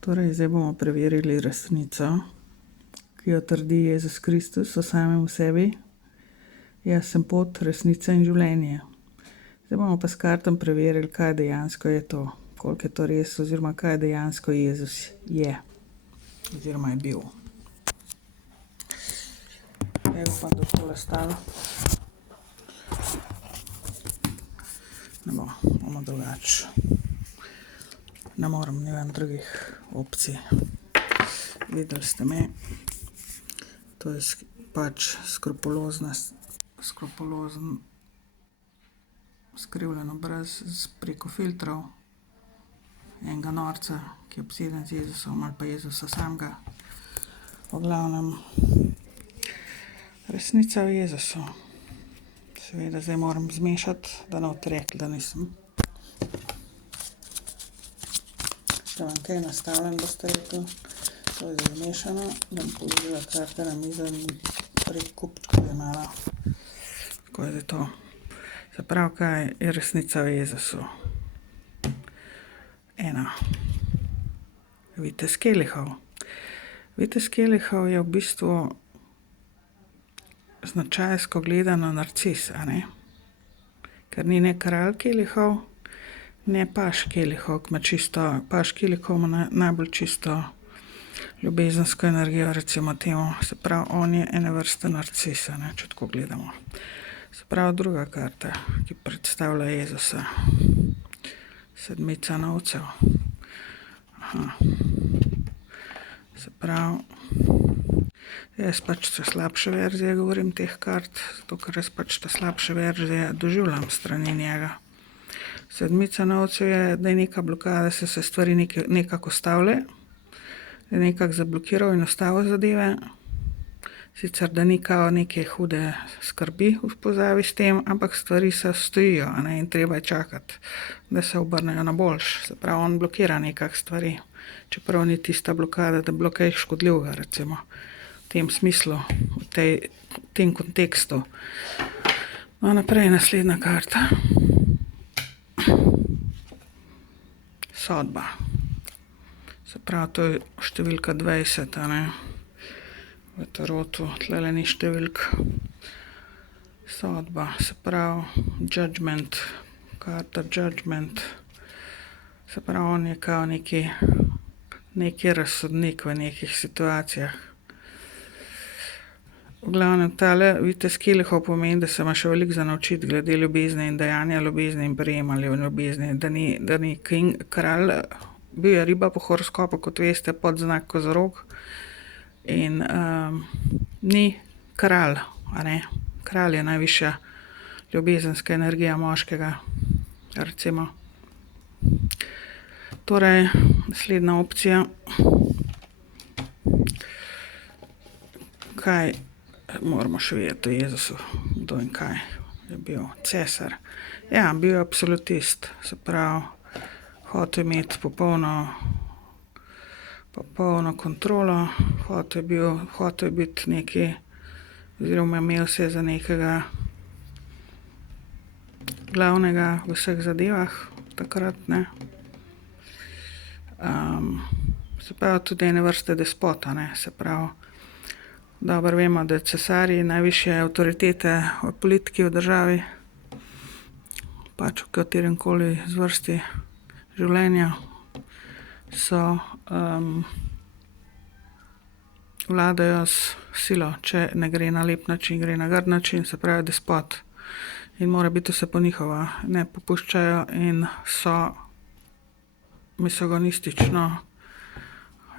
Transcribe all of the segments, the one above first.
Torej, zdaj bomo preverili resnico, ki jo trdi Jezus Kristus o samem sebi. Jaz sem pot, resnica in življenje. Zdaj bomo pa s kartom preverili, kaj dejansko je to, koliko je to res, oziroma kaj dejansko Jezus je, oziroma je bil. Upam, da tole stalo. Ne bomo drugače. Ne morem, ne vem drugih opcij. Videli ste me. To je pač skrupulozen skrivljen obraz preko filtrov enega norca, ki je obseden z Jezusom ali pa Jezusa samega. V glavnem, resnica o Jezusu. Seveda zdaj moram zmešati, da ne boste rekli, da nisem. Če vam kaj nastavljen, boste rekli, to je zmešano, da bom položila karte na mizo in prek kupčka je malo. Tako je to. Se pravi, kaj je resnica o Jezusu? 1. Vitez Kelihov. Vitez Kelihov je v bistvu značajsko gledano narcis, a ne? Ker ni ne kralj Kelihov, ne paž Kelihov, paž Kelihov ima najbolj čisto ljubezensko energijo, recimo temu. Se pravi, on je ene vrste narcis, ne, če tako gledamo. Se pravi, druga karta, ki predstavlja Jezusa. 7 novcev. Se pravi, jaz pač te slabše verzije govorim teh kart, zato ker jaz pač te slabše verzije doživljam strani njega. 7 novcev je, da je neka blokada, se stvari nekako ustavlja, da je nekako zablokiral in ustavil zadeve. Sicer, da ni kao neke hude skrbi v povezavi s tem, ampak stvari se stojijo, ne, in treba je čakati, da se obrnejo na boljše. Se pravi, on blokira nekak stvari, čeprav ni tista blokada, da bilo kaj škodljivega, recimo, v tem smislu, v tem kontekstu. No, naprej, naslednja karta. Sodba. Se pravi, to je številka 20, a ne? V tarotu, tlele ni številk. Sodba, se pravi, judgment, karta judgment. Se pravi, on je kao neki razsodnik v nekih situacijah. V glavnem, tale vitez Kelihov pomeni, da se ima še veliko za naučiti glede ljubezni in dajanja ljubezni in prejemanja ljubezni. Da ni kralj, bil je riba po horoskopu, kot veste, podznak Kozorog. In ni kralj, a ne. Kralj je najvišja ljubezenska energija moškega, recimo. Torej, naslednja opcija. Kaj moramo še vedeti o Jezusu? Kdo in kaj je bil? Cesar. Ja, bil je absolutist, se pravi, hotel imeti popolno kontrolo, hotel biti neki, oziroma imel se za nekega glavnega v vseh zadevah takrat, ne. Se pravi, tudi ene vrste despota, ne, se pravi, dobro vemo, da cesarji, najvišje avtoritete v politiki v državi, pač v kateremkoli zvrsti življenja, so vladajo s silo. Če ne gre na lep način, gre na grd način, se pravi despot. In mora biti vse po njihovo. Ne popuščajo in so misogonistično,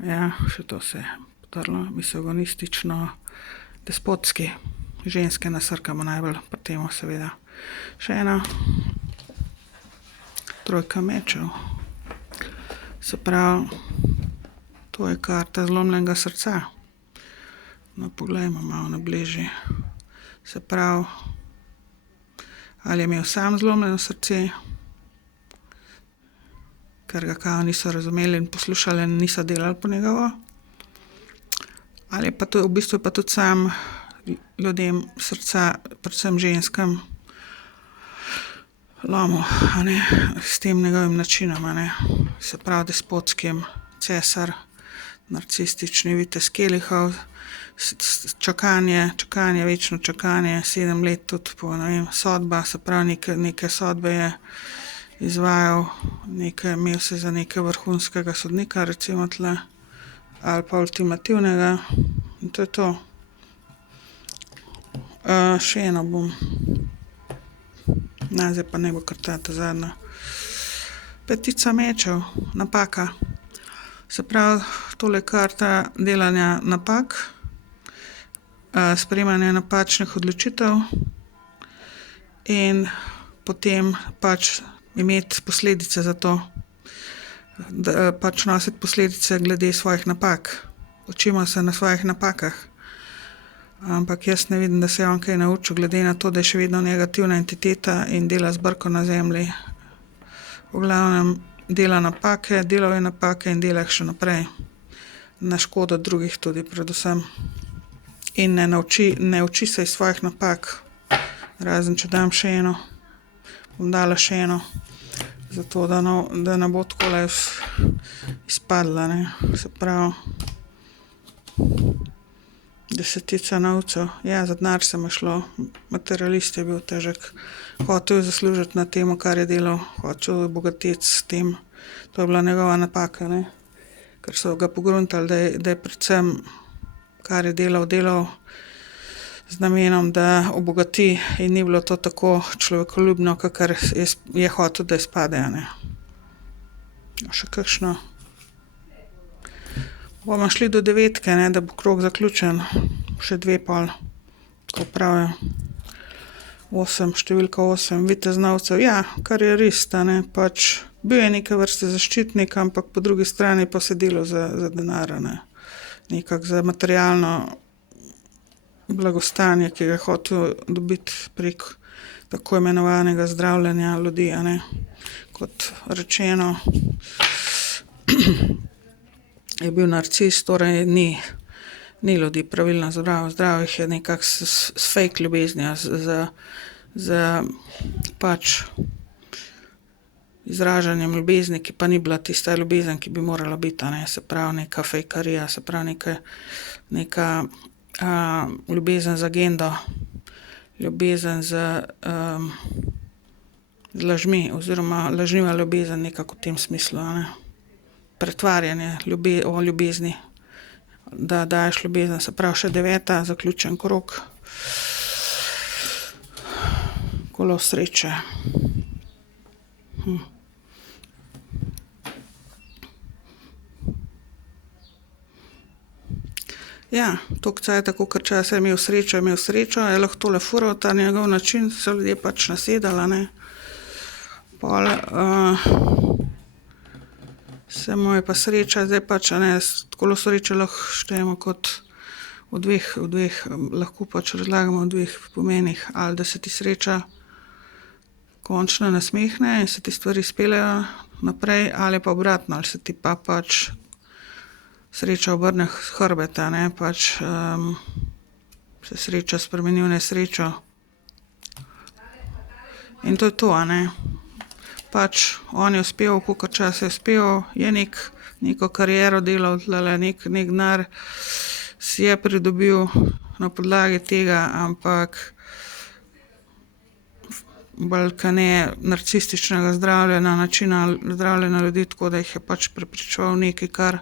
ja, še to se je potrlo, misogonistično despotski. Ženske nasrkamo najbolj pri temu, seveda. Še ena. Trojka mečev. Se pravi, to je karta zlomljenega srca. No, poglejmo malo na bližje. Se pravi, ali je imel sam zlomljeno srce, ker ga kao niso razumeli in poslušali in niso delali po njegovo, ali pa to v bistvu pa tudi sam ljudem srca, predvsem ženskam, lomil, a ne, s tem njegovim načinom, a ne, se pravi despotskim, cesar, narcistični vitez Kelihov, čakanje, večno čakanje, 7 let tudi po, ne vem, sodba, se pravi, neke sodbe je izvajal, imel se za nekega vrhunskega sodnika, recimo tle, ali pa ultimativnega, in to je to. Še eno bom. Zdaj pa ne bo kar ta zadnja. 5 mečev, napaka. Se pravi, tole karta delanja napak, sprejemanja napačnih odločitev in potem pač imeti posledice za to, da pač nositi posledice glede svojih napak. Učimo se na svojih napakah. Ampak jaz ne vidim, da se je on kaj naučil, glede na to, da je še vedno negativna entiteta in dela zbrko na zemlji. V glavnem dela napake, delal je napake in dela jih še naprej. Na škodo drugih tudi predvsem. In ne uči se iz svojih napak. Razen če dam še eno, bom dala še eno, zato da ne bo takole izpadla, ne. Se pravi, 10 novcev. Ja, za denar se mi šlo. Materialist je bil težek. Hotel je zaslužiti na tem, kar je delal. Hotel je obogateti s tem. To je bila njegova napaka, ne. Ker so ga pogruntali, da je predvsem, kar je delal z namenom, da obogati, in ni bilo to tako človekoljubno, kakor je hotel, da izpade, ne. Še kakšno? Bomo šli do 9, ne, da bo krog zaključen. Še 2 pol, tako pravijo. 8, številka 8, vitez novcev. Ja, karierista, ne, pač bil je neke vrste zaščitnik, ampak po drugi strani pa se delal za denar, ne. Nekako za materialno blagostanje, ki ga je hotel dobiti prek tako imenovanega zdravljenja ljudi, a ne. Kot rečeno, je bil narcis, torej ni ljudi pravilno zdravil. Zdravil jih je nekako s fake ljubeznijo, z pač izražanjem ljubezni, ki pa ni bila tista ljubezen, ki bi morala biti, a ne. Se pravi, neka fejkarija, se pravi, neka ljubezen z agendo, ljubezen z lažmi oziroma lažniva ljubezen, nekako v tem smislu, a ne. Pretvarjanje o ljubezni, da daješ ljubezen, se pravi še 9, zaključen krog. Kolo sreče. Ja, toliko cajta, kakor časa je imel srečo, je lahko tole fural, ta njegov način, so ljudje pač nasedali, a ne. Pol se mu je pa sreča, zdaj pač, a ne, kolo sreče lahko štejemo kot v dveh, lahko pač razlagamo v 2 pomenih, ali da se ti sreča končno nasmehne in se ti stvari speljejo naprej, ali pa obratno, ali se ti pa pač sreča obrne hrbet, a ne, pač se sreča spremeni v nesrečo. In to je to, a ne. Pač on je uspel, kolikor časa je uspel, je neko kariero delal tlele, neki denar si je pridobil na podlagi tega, ampak bolj kot ne narcističnega načina zdravljenja ljudi, tako da jih je pač prepričeval nekaj, kar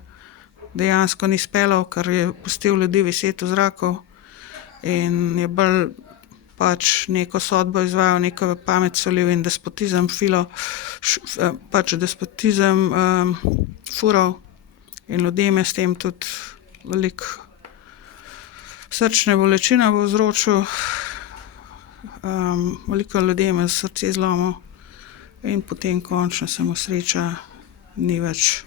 dejansko ni speljal, ker je pustil ljudi viseti v zraku in je bolj pač neko sodbo izvajal, neko pamet solil in despotizem fural in ljudem je s tem tudi veliko srčne bolečine povzročil. Veliko ljudem je srce zlomil in potem končno se mu sreča ni več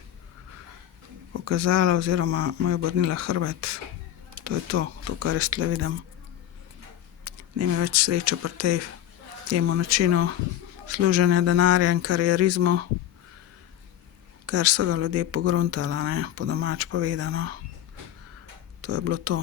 pokazala oziroma mu je obrnila hrbet. To je to, kar jaz tle vidim. Nima več sreče pri temu načinu služenja denarja in karierizmu, ker so ga ljudje pogruntali, a ne, po domače povedano. To je bilo to.